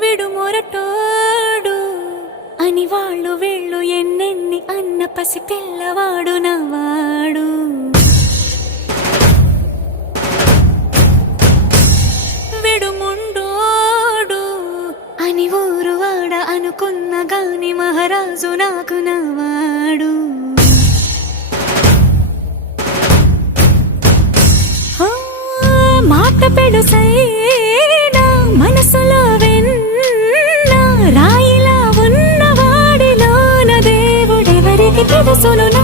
విడు మొరటోడు అని వాళ్ళు వీళ్ళు ఎన్నెన్ని అన్న పసి పిల్లవాడు నవాడు. విడు ముండోడు అని ఊరు వాడ అనుకున్న గాని మహారాజు నాకు నవాడు. మాట పెడుసైనా మనసులో వెన్న రాయిలా ఉన్నవాడిలోన దేవుడెవరికి తెలుసును.